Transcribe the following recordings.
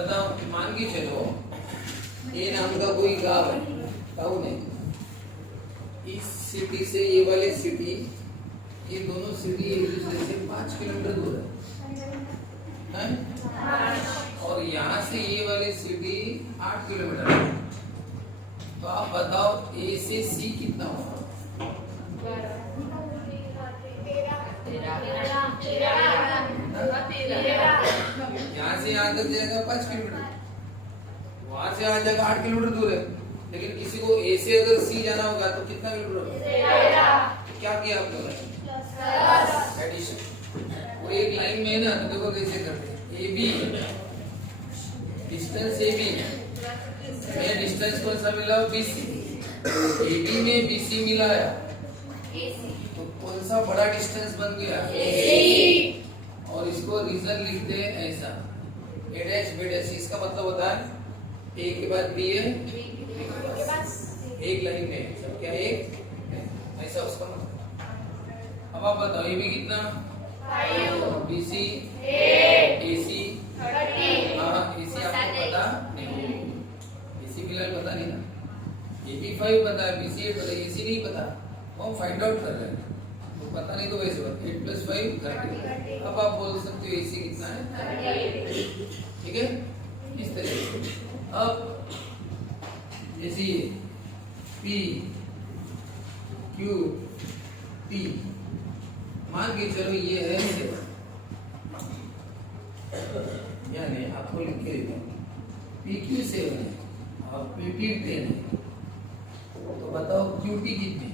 बताओ, मान के चलो ये नाम का कोई गांव है, टाउन है। इस सिटी से ये वाली सिटी, ये दोनों सिटी एक दूसरे से 5 किलोमीटर दूर है? और यहाँ से ये वाली सिटी 8 किलोमीटर है। तो आप बताओ ए से सी कितना होगा? यहाँ से यहाँ तक जाएगा 5 किलोमीटर, वहां से यहाँ जाएगा 8 किलोमीटर दूर है। लेकिन किसी को ए से अगर सी जाना होगा तो कितना किलोमीटर होगा? क्या किया आप लोगों ने? एडिशन। वो एक लाइन में है ना, तो देखो कैसे करते हैं। A B, distance A B में डिस्टेंस कौन सा मिला? BC। ए बी में BC मिलाया तो कौन सा बड़ा डिस्टेंस बन गया? और इसको रीजन लिखते हैं ऐसा, A डैश B डैश। इसका मतलब होता है A के बाद B है, एक लाइन में सब क्या एक, ऐसा उसका मतलब। अब आप बताओ ये भी कितना? 5, BC, AC, 30। हाँ, AC आपको पता नहीं, AC फिलहाल पता नहीं ना। AB 5 पता है, BC 8 पता है, AC नहीं पता। हम फाइंड आउट कर रहे हैं, तो पता नहीं तो वैसे बात। 8 + 5 30। अब आप बोल सकते हो AC कितना है? ठीक है, इस तरह से। अब जैसे P Q T, मान के चलो ये है 7, यानी आपको लिख के देता हूँ PQ 7 है और PT 10 है। तो बताओ QT कितनी?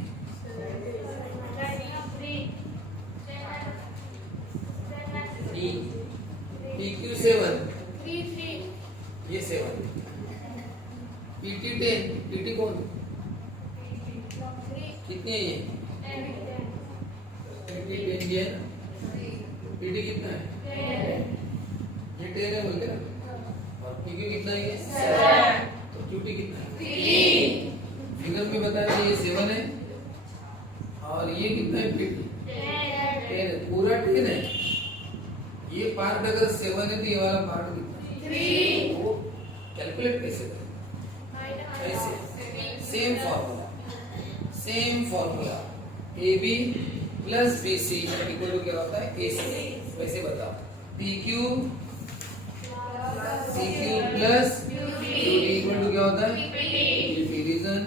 PQ 7, ये 7, PT 10, PT कौन कितनी है? ये PT 10 है ना, PT कितना है? ये 10 है बोलते ना, और PQ कितना है? ये 7। तो QT कितना है? 3। फिगर में बताया ये 7 है और ये कितना है? PT 10 है, पूरा 10 है। ये पार्ट अगर 7 है तो ये वाला पार्ट कितना है? 3। वो कैलकुलेट कैसे करें? ऐसे same formula AB + BC equal to क्या होता है? AC। वैसे बताओ PQ + QT इक्वल टू क्या होता है? PP। रीजन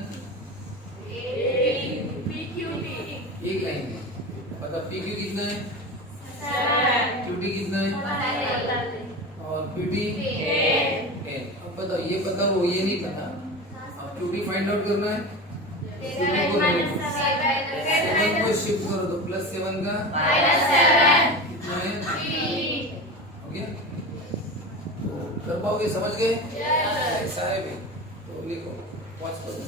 एक लाइन में बताओ PQ कितना है? QT कितना है? और PT 10। अब बताओ ये पता वो ये नहीं पता, अब QT फाइंड आउट करना है। 7 को शिफ्ट करो तो +7 का कितना है? 3। हो गया? तो कर पाओगे? समझ गए? ऐसा है भी तो लिखो, वॉच करो ना।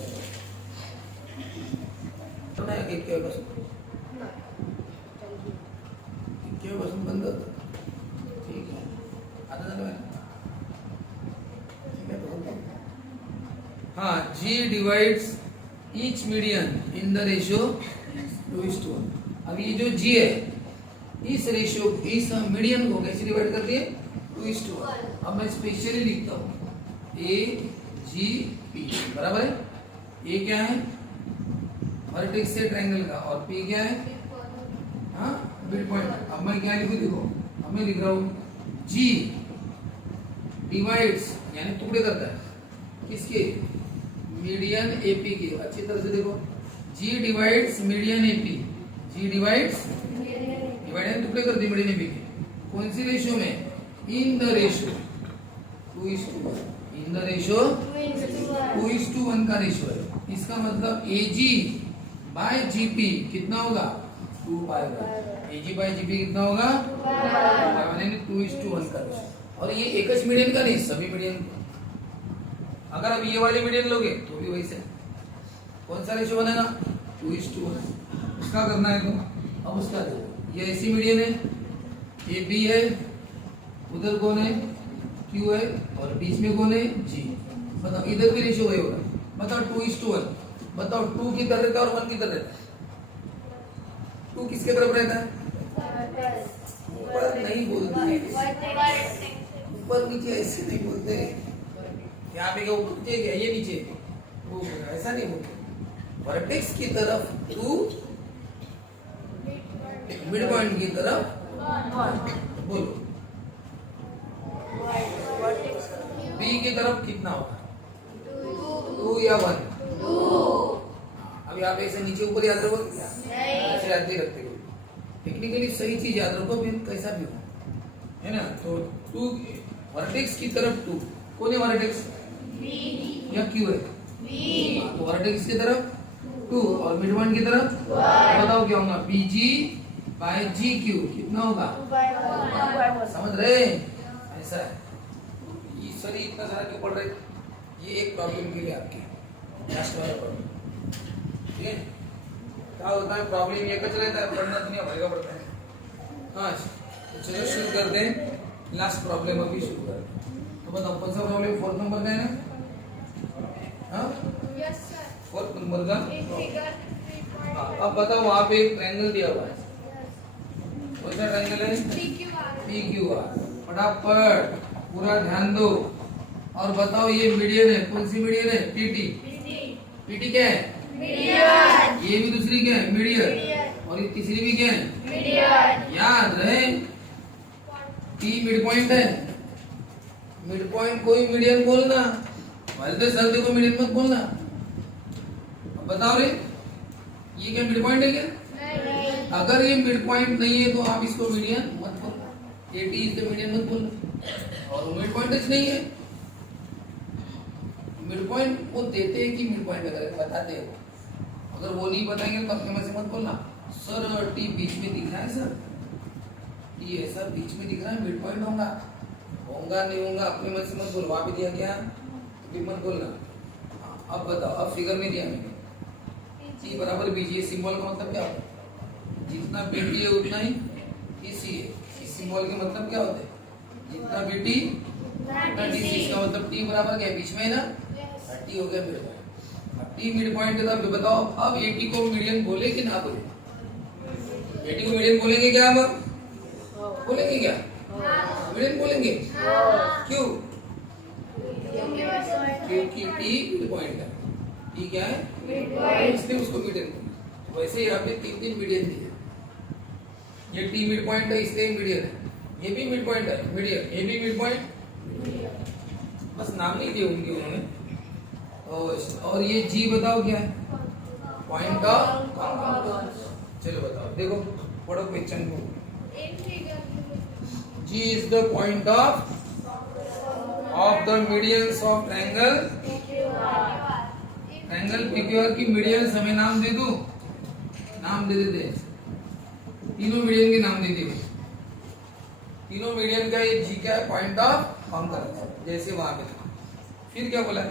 इक्यावन बंद होता, ठीक है। आता झालं है? ठीक है, तो हाँ, G divides each median in the ratio 2:1। अब ये जो G है, इस रेशियो, इस मीडियन को कैसे डिवाइड करती है? 2:1। अब मैं स्पेशली लिखता हूँ AGP बराबर है। A क्या है? वर्टेक्स से ट्रायंगल का, और P क्या है? हाँ, मिड पॉइंट। अब मैं क्या लिखूं? देखो, अब मैं लिख रहा हूँ G डिवाइड्स, यानी टुकड़े करता है किसके? मीडियन AP के। अच्छी तरह से देखो, G divides median AP। G divides, divide टुकड़े करती है मीडियन AP के। कौन सी रेशियो में? In the ratio 2:1। In the ratio 2:1 का रेशियो है। इसका मतलब AG बाय GP कितना होगा? 2 पाई। AG बाय GP कितना होगा? 2:1 का रेशियो। और ये एक ही मीडियन का नहीं, सभी मीडियन। अगर अब ये वाले मीडियन लोगे तो भी वैसे कौन सा रेशियो बनेगा? 2:1। उसका करना है तो अब उसका देखो, ये ऐसी मीडियन है, ये B है, उधर कौन है? Q है, और बीच में कौन है? G। बताओ इधर भी रेशियो वही होगा। बताओ 2:1। बताओ 2 किधर रहता है और 1 किधर रहता है? 2 किसके तरफ रहता है? ऊपर नहीं बोलती, ऊपर नीचे ऐसे नहीं बोलते। यहाँ पे क्या ऊपर नीचे क्या ये नीचे वो ऐसा नहीं बोलते। वर्टेक्स की तरफ टू, मिड पॉइंट की तरफ बोलो। बी की तरफ कितना होगा? 2 या 1? अभी आप ऐसे नीचे ऊपर याद रखो क्या? ऐसे याद नहीं रखते। टेक्निकली सही चीज याद रखो फिर कैसा भी हो, है ना। तो 2 वर्टेक्स की तरफ 2, कौन है वर्टेक्स? या क्यू है? तो वर्टेक्स की तरफ 2 और मिड पॉइंट की तरफ बताओ क्या होगा? BG बाय GQ कितना होगा? समझ रहे? ऐसा है। सर इतना सारा क्यों पढ़ रहे? ये एक प्रॉब्लम के लिए आपके लास्ट वाला प्रॉब्लम, ठीक है। क्या होता है प्रॉब्लम ये कच रहता है, पढ़ना दुनिया भर का पड़ता है। हाँ तो चलो शुरू करते हैं। लास्ट प्रॉब्लम अभी शुरू करते हैं। तो बताओ कौन सा प्रॉब्लम? 4 नंबर का है ना? हाँ 4 नंबर का। अब बताओ वहाँ पे एक ट्रायंगल दिया हुआ है। कौन सा ट्रायंगल है? PQR। फटाफट पूरा ध्यान दो और बताओ ये मीडियन है। कौन सी मीडियन है? PT क्या है? मीडियन। ये भी दूसरी क्या है? मीडियन। और ये तीसरी भी क्या है? मीडियन। याद रहे T मिड पॉइंट है। मिड पॉइंट कोई मीडियन बोलना, तो सर देखो मीडियन मत बोलना। अब बताओ रे ये क्या मिड पॉइंट है क्या? नहीं। अगर ये मिड पॉइंट नहीं है तो आप इसको मीडियन मत बोलना। 80 इज द मीडियन मत बोलना। और मिड पॉइंट नहीं है। मिड पॉइंट वो देते हैं कि मिड पॉइंट अगर बताते हैं वो, अगर वो नहीं बताएंगे तो अपने में से मत बोलना। सर T बीच में दिख रहा है सर, T ऐसा बीच में दिख रहा है, मिड पॉइंट होगा नहीं होगा अपने मन से मत बोलो। वहां पे दिया क्या तो भी मत बोलना। अब बताओ, अब फिगर में दिया मैंने T बराबर BG। ये सिंबल का मतलब क्या होता है? जितना BT है उतना ही TC है। इस सिंबल के मतलब क्या होता है? जितना BT उतना TC। इसका मतलब T बराबर क्या है? बीच में है ना, T हो गया मिड पॉइंट। अब T मिड पॉइंट के साथ बताओ अब 80 को मीडियन बोले कि ना बोले? 80 को मीडियन बोलेंगे क्या? हम बोलेंगे क्या? मीडियन बोलेंगे। क्यों? क्योंकि T मिड पॉइंट है। T क्या है? मिड पॉइंट, इसलिए उसको मीडियन बोलते। वैसे यहाँ पे 3 मीडियन दिए। ये T मिड पॉइंट है इसलिए मीडियन है। ये भी मिड पॉइंट है मीडियन, ये भी मिड पॉइंट, बस नाम नहीं दिए उनके उन्होंने। और ये G बताओ क्या है? Point of convergence. चलो बताओ, देखो पढ़ो क्वेश्चन को। G is the point of the medians of triangle PQR की मीडियंस हमें नाम दे दो। नाम दे देते, तीनों मीडियन के नाम दे दिए। तीनों मीडियन का ये G क्या है? Point of convergence. जैसे वहां पे फिर क्या बोला?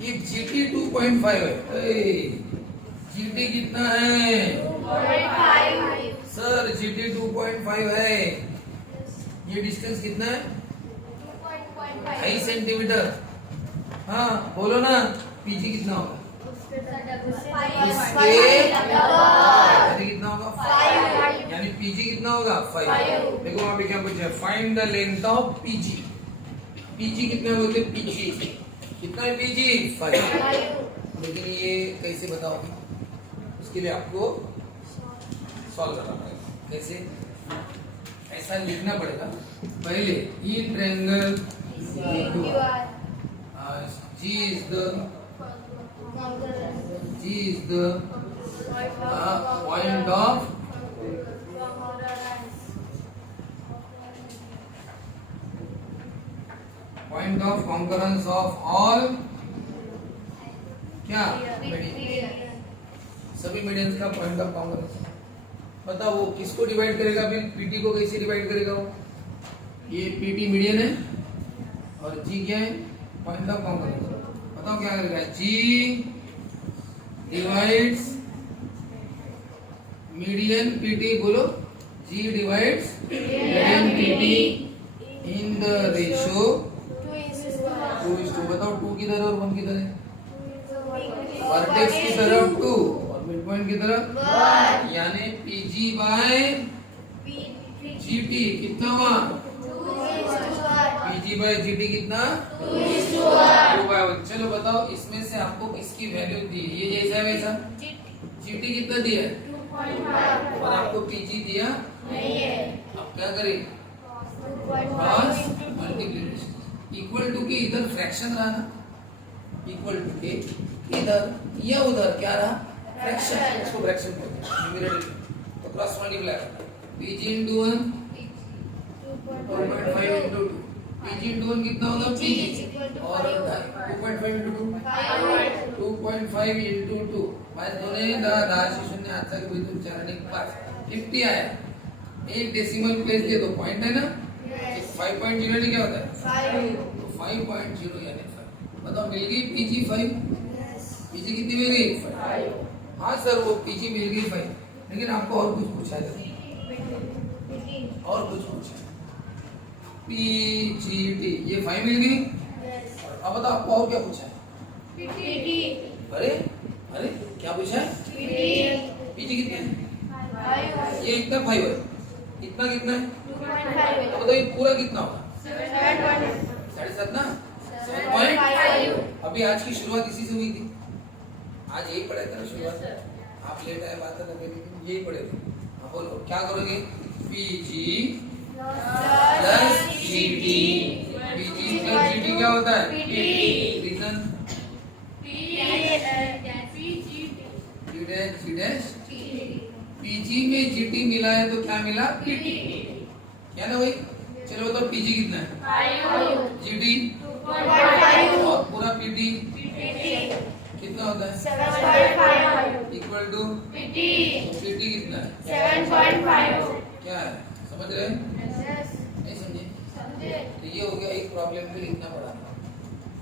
ये GT 2.5 है। GT कितना है? 2.5। सर GT 2.5 है। ये डिस्टेंस कितना है? 2.5 सेंटीमीटर। हाँ बोलो ना। PG कितना होगा? कितना होगा? 5। यानी PG कितना होगा? 5। देखो वहां पे क्या पूछा है? Find the length of PG। PG कितना बोलते? PG कितना है? PG 5। लेकिन ये कैसे बताओगे? उसके लिए आपको सॉल्व करना पड़ेगा। कैसे? ऐसा लिखना पड़ेगा पहले। In triangle G is the point of concurrence of all क्या? सभी मीडियंस का पॉइंट ऑफ कॉन्करेंस। बताओ वो किसको डिवाइड करेगा? फिर PT को कैसे डिवाइड करेगा वो? ये PT मीडियन है और G क्या है? Point of concurrence. बताओ क्या करेगा? G divides median PT। बोलो G divides median PT in the ratio 2:2। बताओ 2 किधर और 1 किधर है? वर्टेक्स की तरफ 2 और मिड पॉइंट की तरफ 1। यानी PG बाय GT कितना हुआ? PG पीजी बाय जीटी कितना 2:1। चलो बताओ इसमें से आपको किसकी वैल्यू दी है? ये जैसा है वैसा जीटी कितना दिया है और आपको पीजी दिया नहीं है। अब क्या करें? क्रॉस मल्टीप्लिकेशन इक्वल टू के इधर फ्रैक्शन रहा ना, इक्वल टू के इधर या उधर क्या रहा? फ्रैक्शन। इसको फ्रैक्शन बोलते हैं न्यूमरेटर। तो cross multiply PG into 1 2.5 into 2 PG into 1 कितना होगा? पीजी और 2.5 इनटू 2 2.5 इनटू 2 5 दोने 10 शून्य आजचा के बिंदू 4 आणि 5 50 आया। एक डेसिमल प्लेस दे दो पॉइंट है ना 5.0 क्या होता है 5 तो 5.0 यानी 5। बताओ मिल गई पीजी 5 पीजी कितनी मिल गई 5। हाँ सर वो पीजी मिल गई 5 लेकिन आपको और कुछ पूछा है और कुछ पूछा पीजीटी ये 5 मिल गई। अब बताओ आपको और क्या पूछा है? अरे अरे क्या पूछा है? पीजी कितना है? ये इतना 5 है इतना कितना है? 2.5। अब बताइए पूरा कितना होगा? 7.5 ना 7.5। अभी आज की शुरुआत इसी से हुई थी। आज यही पढ़े थे ना शुरुआत। आप लेट आए बात करने लेकिन यही पढ़े थे। अब बोलो क्या करोगे? PG plus GT PG plus GT क्या होता है? रीजन पीजी में जीटी मिला है तो क्या मिला? पीटी। क्या ना भाई? चलो बताओ पीजी कितना है? जीटी और पूरा पीटी कितना होता है? 7.5 इक्वल टू पीटी कितना है? 7.5। क्या है समझ रहे हैं? नहीं समझे? तो ये हो गया एक प्रॉब्लम पे लिखना पड़ा।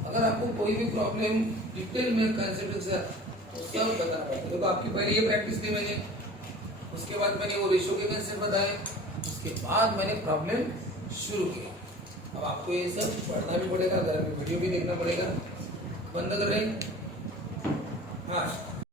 अगर आपको कोई भी प्रॉब्लम डिटेल में कंसेप्ट के साथ तो सब बताना पड़ता है। तो आपकी पहले ये प्रैक्टिस थी मैंने, उसके बाद मैंने वो रेशियो के कंसेप्ट बताए, उसके बाद मैंने प्रॉब्लम शुरू किया। अब आपको ये सब पढ़ना भी पड़ेगा, घर में वीडियो भी देखना पड़ेगा। बंद कर रहे हैं हाँ।